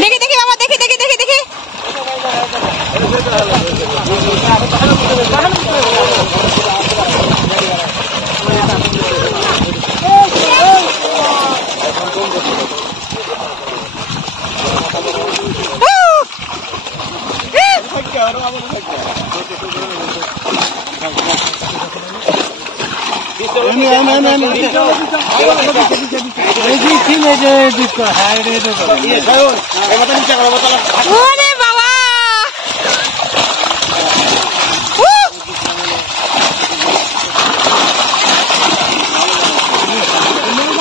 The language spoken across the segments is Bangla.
দেখি দেখি বাবা, দেখি দেখি দেখি দেখি। ওরে বাবা,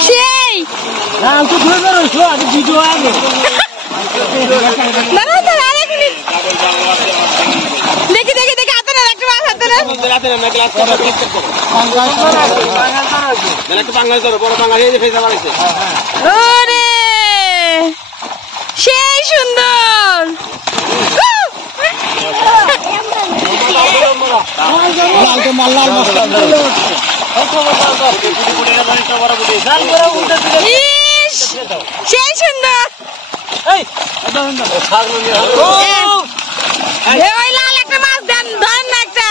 সেই দেখি দেখি দেখি হাতে না একটা মাছ হাতে না ওরে সেই সুন্দর। সেই সুন্দর ওই লাল একটা মাছ দেন, ধরেন না একটা,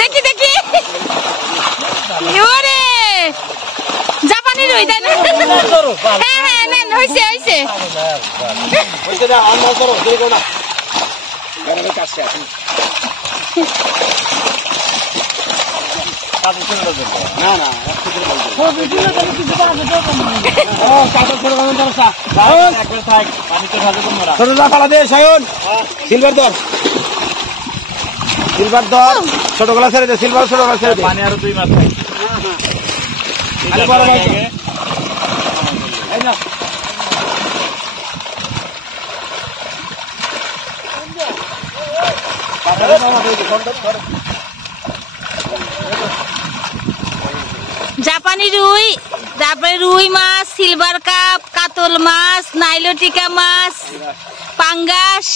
দেখি দেখি। ওরে জাপানি রুই, তাই না? হ্যাঁ হ্যাঁ নেন, হয়েছে হয়েছে। সিলভার ধর, সিলভার ধর, ছোট গলা ছেড়ে দে, সিলভার ছোট গলা ছেড়ে দে। পানি আরো 2 মাছ খাই। জাপানি রুই, তারপরে রুই মাছ, সিলভার কাপ, কাতল মাছ, নাইলোটিকা মাছ, পাঙ্গাস,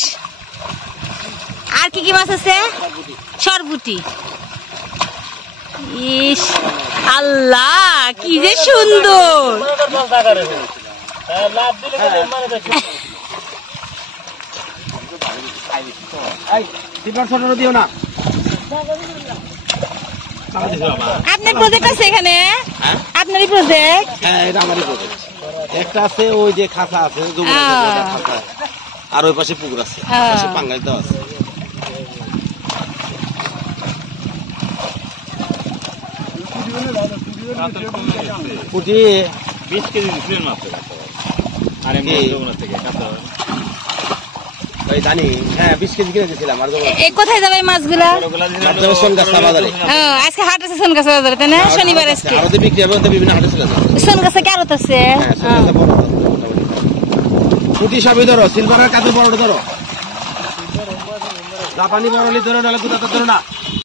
আর কি কি মাছ আছে? সরপুটি। ইস আল্লাহ, কি যে সুন্দর। দিও না। আপনার প্রজেক্ট আছে এখানে? আপনারই প্রজেক্ট? হ্যাঁ, এটা আমারই প্রজেক্ট। একটা আছে ওই যে খাঁচা আছে, আর ওই পাশে পুকুর আছে, পাশে পাঙ্গাস দেওয়া আছে। পুঁটি 20 কেজি দিচ্ছিলেন মাত্র। আর এমনি থেকে জানি, হ্যাঁ 20 কেজি কিনে দিয়েছিলাম। আর কোথায় যাবে এই মাছগুলা? সোনগাছা বাজারে। আজকে হাট আছে সোনগাছা বাজারে, তাই না? শনিবার আজকে আরতে বিক্রি হবে, বিভিন্ন হাটে চলে যাবে। সোনগাছা কি আড়ত আছে? পুঁটি সবই ধরো, সিলভার আর কাতল বড় ধরো, জাপানি বড়লি ধরো, নাহলে গুদাতে ধরো না।